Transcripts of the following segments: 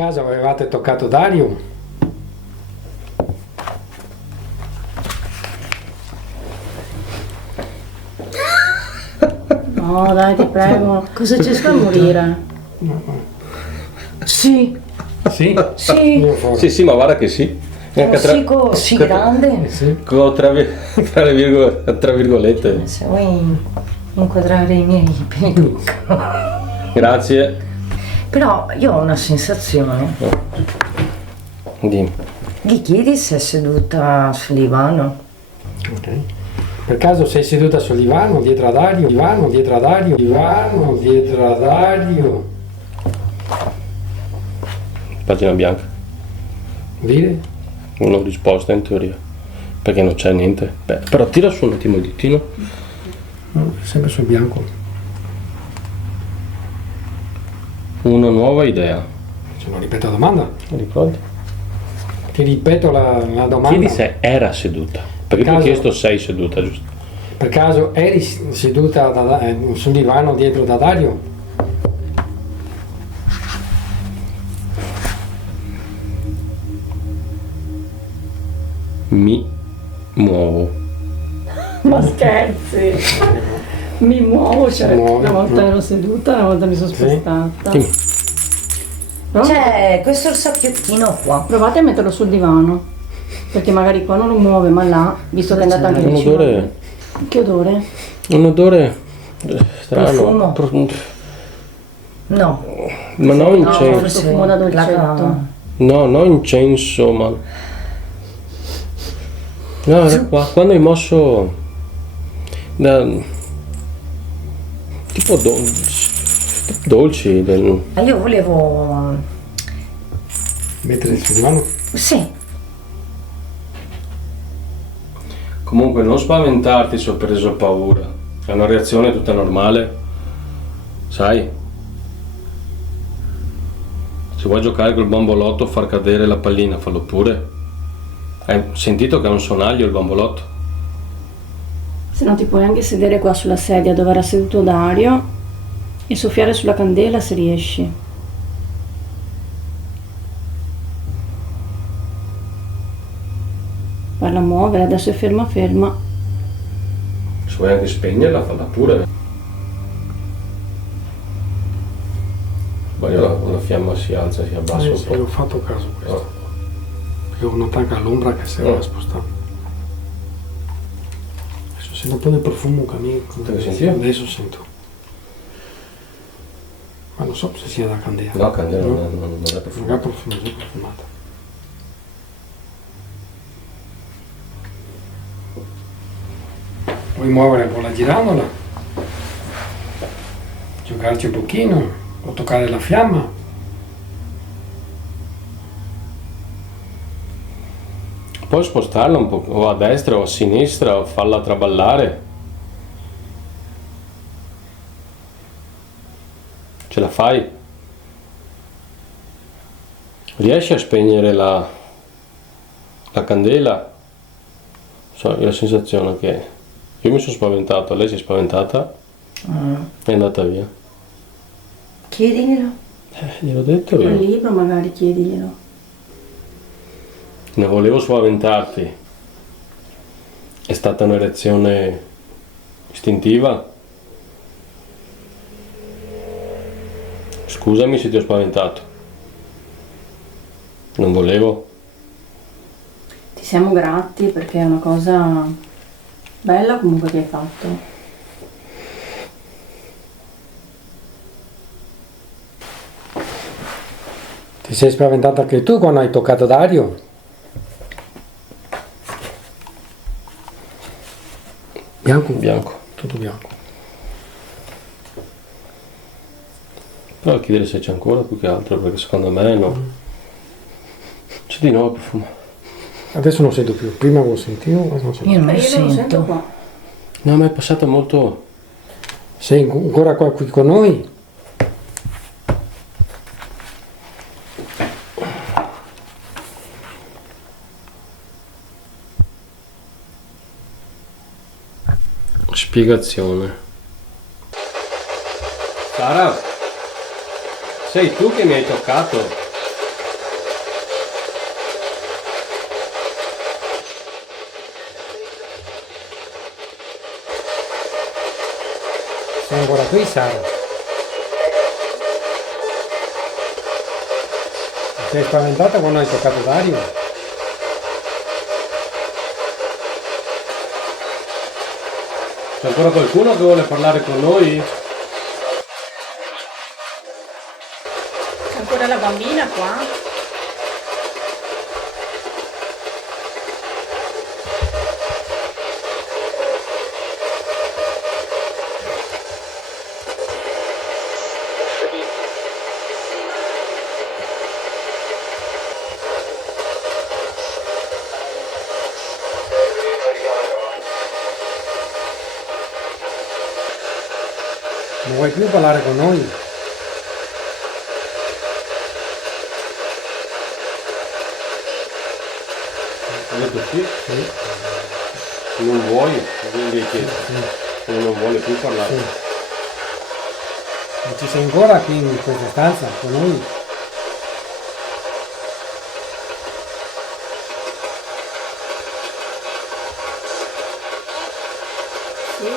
caso avevate toccato Dario? No, dai, ti prego. Cosa c'è sta a morire? Sì, Sì? sì. Io forse. Sì, sì, ma guarda che sì. Anche Sì, così grande. Sì. tra virgolette. Se vuoi inquadrare i miei peli. Grazie. Però io ho una sensazione. Dimmi. Gli chiedi se è seduta sul divano? Ok. Per caso sei seduta sul divano dietro a Dario? Divano dietro a Dario? Divano dietro a Dario? Pagina bianca. Dire? Non ho risposta in teoria. Perché non c'è niente. Beh, però tira su un attimo il ditino. No, sempre sul bianco. Una nuova idea. Se non ripeto la domanda. Ricordi? Ti ripeto la domanda. Chiedi se era seduta. Perché tu hai caso- chiesto sei seduta, giusto? Per caso eri seduta sul divano dietro da Dario? Mi muovo. Ma scherzi! Mi muovo, cioè Muovo. una volta ero seduta, una volta mi sono spostata. Dimmi. C'è questo sacchiottino qua. Provate a metterlo sul divano. Perché magari qua non lo muove, ma là, visto che è andata anche Un vicino. odore. Che odore? Un odore strano. Profumo? No. Ma non No, incenso. forse profumo da dolcetto. No, non incenso, ma. No, era qua. Quando hai mosso. Da. Tipo dolci. Ma io volevo. Mettere sul divano? Sì. Comunque non spaventarti se ho preso paura. È una reazione tutta normale. Sai? Se vuoi giocare col bambolotto, far cadere la pallina, fallo pure. Hai sentito che ha un sonaglio il bambolotto? Se no ti puoi anche sedere qua sulla sedia dove era seduto Dario e soffiare sulla candela se riesci. Farla muovere, adesso è ferma ferma. Se vuoi anche spegnerla, falla pure. Poi la fiamma si alza, si abbassa un Sì, po'. ho fatto caso a questo. Perché ho notato all'ombra che si era spostata. Adesso sento un po' di profumo che mi. Che senti io? Adesso sento. Ma non so se sia da candela. No, candela No? non è Magari profumato. profumata. Puoi muovere un po' la girandola, giocarci un pochino, o toccare la fiamma. Puoi spostarla un po' o a destra o a sinistra o farla traballare. Ce la fai? Riesci a spegnere la candela? So, ho la sensazione che io mi sono spaventato, lei si è spaventata e è andata via. Chiediglielo. Gliel'ho detto Un io. libro magari chiediglielo. Non volevo spaventarti. È stata una reazione istintiva? Scusami se ti ho spaventato. Non volevo. Ti siamo grati perché è una cosa bella comunque che hai fatto. Ti sei spaventata anche tu quando hai toccato Dario? Bianco? Bianco. Tutto bianco. Però chiedere se c'è ancora più che altro, perché secondo me no. C'è di nuovo profumo. Adesso non sento più, prima avevo sentito, adesso non sento. Io non lo sento qua. No, ma è passato molto. Sei ancora qua qui con noi? Spiegazione. Sara, sei tu che mi hai toccato? ancora qui, Sara? Sei spaventata quando hai toccato Dario? C'è ancora qualcuno che vuole parlare con noi? C'è ancora la bambina qua? Non vuoi più parlare con noi? Hai detto sì? Sì. Se non vuoi, quindi hai chiesto. Se non vuole più parlare. Sì. Ma ci sei ancora qui in questa stanza con noi? Sì.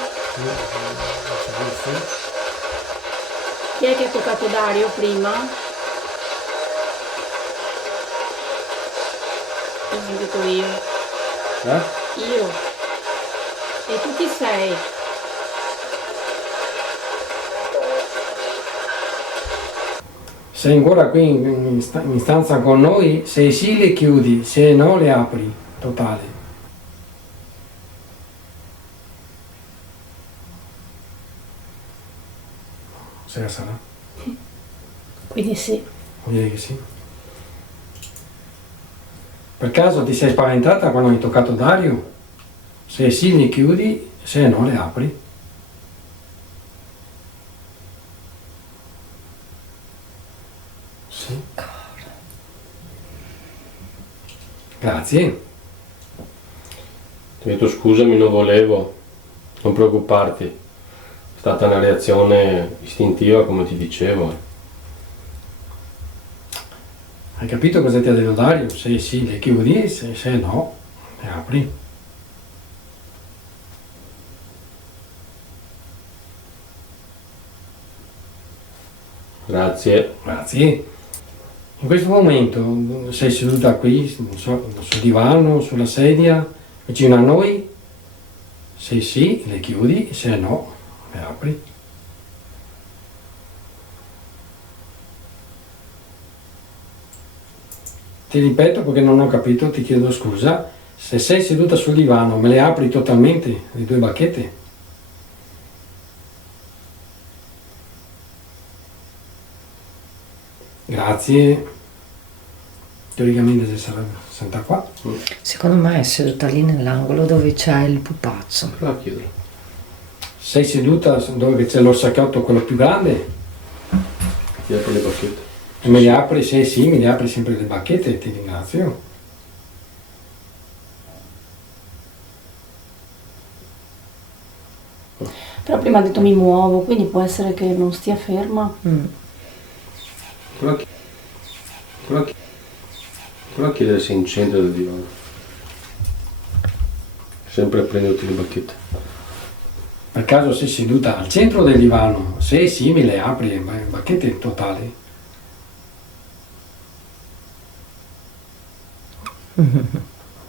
Chi è che ha toccato Dario prima? Ho sentito io. Io. E tu chi sei? Sei ancora qui in stanza con noi? Se sì le chiudi, se no le apri, totale. Se sarà? Quindi sì. Vuol dire che sì. Per caso ti sei spaventata quando hai toccato Dario? Se sì le chiudi, se no le apri. Sì. Grazie. Ti ho detto scusami, non volevo. Non preoccuparti. È stata una reazione istintiva, come ti dicevo. Hai capito cosa ti ha detto Dario? Se sì le chiudi, se no le apri. Grazie. Grazie. In questo momento sei seduta qui, non so, sul divano, sulla sedia, vicino a noi. Se sì, le chiudi, se no, le apri. Ti ripeto perché non ho capito, ti chiedo scusa. Se sei seduta sul divano, me le apri totalmente, le due bacchette? Grazie. Teoricamente se sarà senta qua. Secondo me è seduta lì nell'angolo dove c'è il pupazzo. La chiedo. Sei seduta dove c'è l'orsacchiotto, quello più grande? Ti apro le bacchette. E me le apri, se sì, me le apri sempre le bacchette, ti ringrazio. Però prima ha detto mi muovo, quindi può essere che non stia ferma. Prova a chiedere se è in centro del divano. Sempre prenditi le bacchette. Per caso sei seduta al centro del divano? Se sì, me le apri le bacchette totali.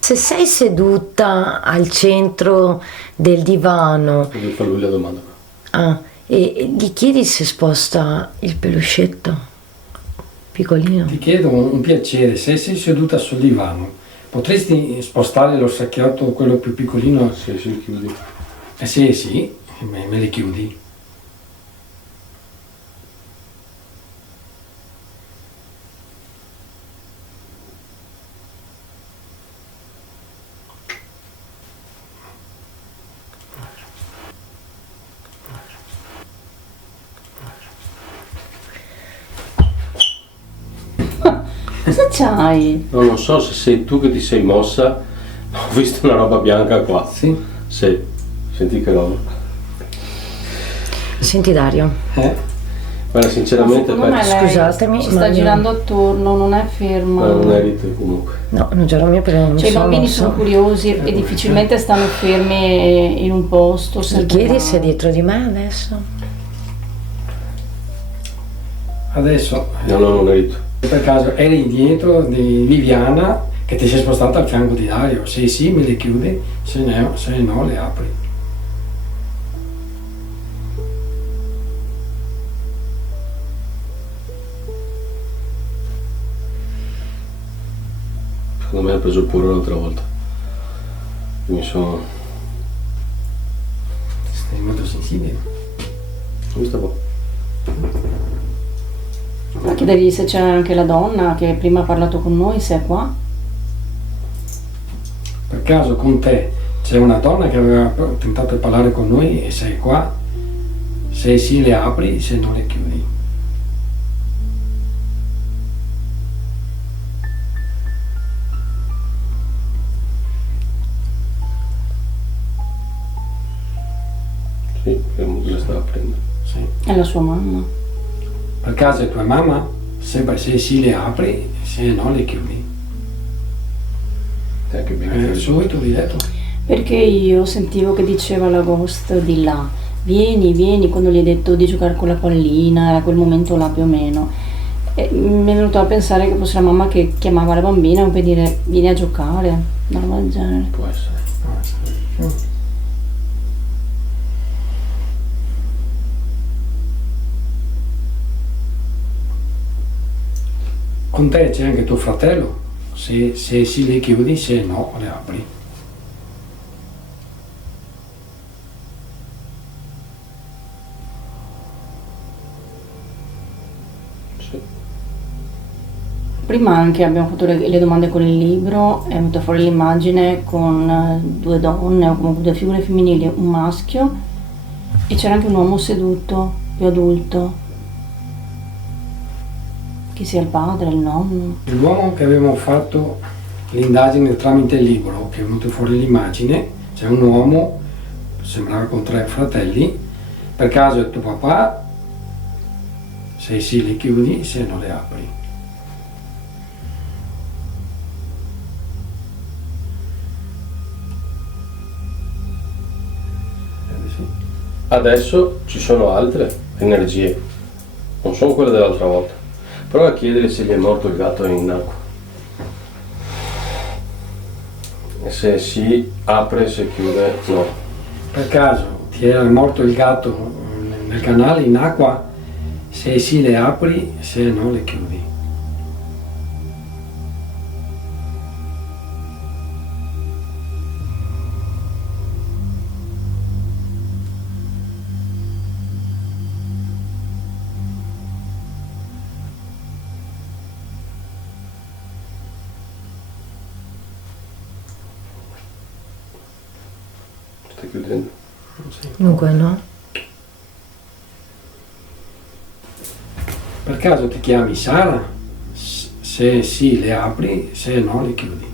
Se sei seduta al centro del divano Devi fare lui la domanda. e gli chiedi se sposta il peluscetto piccolino. Ti chiedo un piacere, se sei seduta sul divano, potresti spostare l'orsacchiotto, quello più piccolino? Se si chiudi. Se sì, me le chiudi. Cosa c'hai? No, non so se sei tu che ti sei mossa. Ho visto una roba bianca qua. Sì? Sì. Senti che roba. Senti Dario, Guarda, sinceramente, Secondo me lei scusatemi, si ma sta io- girando attorno, non è ferma. non eri te comunque. no, non c'ero mio perché non mi Cioè i sono bambini mossa. sono curiosi e difficilmente stanno fermi in un posto. Gli sempre chiedi là. se è dietro di me adesso? Adesso, non eri tu. per caso eri dietro di Viviana che ti sei spostata al fianco di Dario, se sì me le chiudi, se no le apri. Secondo me ha preso pure l'altra volta. Mi sono... Sei molto sensibile. Visto qua? Ma chiedevi se c'è anche la donna che prima ha parlato con noi, se è qua. Per caso con te c'è una donna che aveva tentato di parlare con noi e sei qua? Se sì le apri, se no le chiudi. Sì, le stava aprendo. Sì. È la sua mamma. Per caso è tua mamma? Se sì le apri, se no le chiudi. Che bene. Subito diretto. Perché io sentivo che diceva la ghost di là, vieni, vieni, quando gli hai detto di giocare con la pallina, era quel momento là più o meno. E mi è venuto a pensare che fosse la mamma che chiamava la bambina per dire vieni a giocare, una roba del genere. Può essere. Può essere. Con te c'è anche tuo fratello, se sì le chiudi, se no le apri. Sì. Prima anche abbiamo fatto le domande con il libro, è venuta fuori l'immagine con due donne o comunque due figure femminili, un maschio e c'era anche un uomo seduto, più adulto. Chi sia il padre, il nonno. L'uomo che avevamo fatto l'indagine tramite il libro, che è venuto fuori l'immagine, c'è un uomo, sembrava con 3 fratelli, per caso è tuo papà, se sì le chiudi, se no le apri. Sì. Adesso ci sono altre energie, non sono quelle dell'altra volta. Prova a chiedere se gli è morto il gatto in acqua. E se si apre, se chiude, no. Per caso ti era morto il gatto nel canale in acqua, se sì le apri, se no le chiudi. Stai chiudendo. Dunque no. Per caso ti chiami Sara? Se sì le apri, se no le chiudi.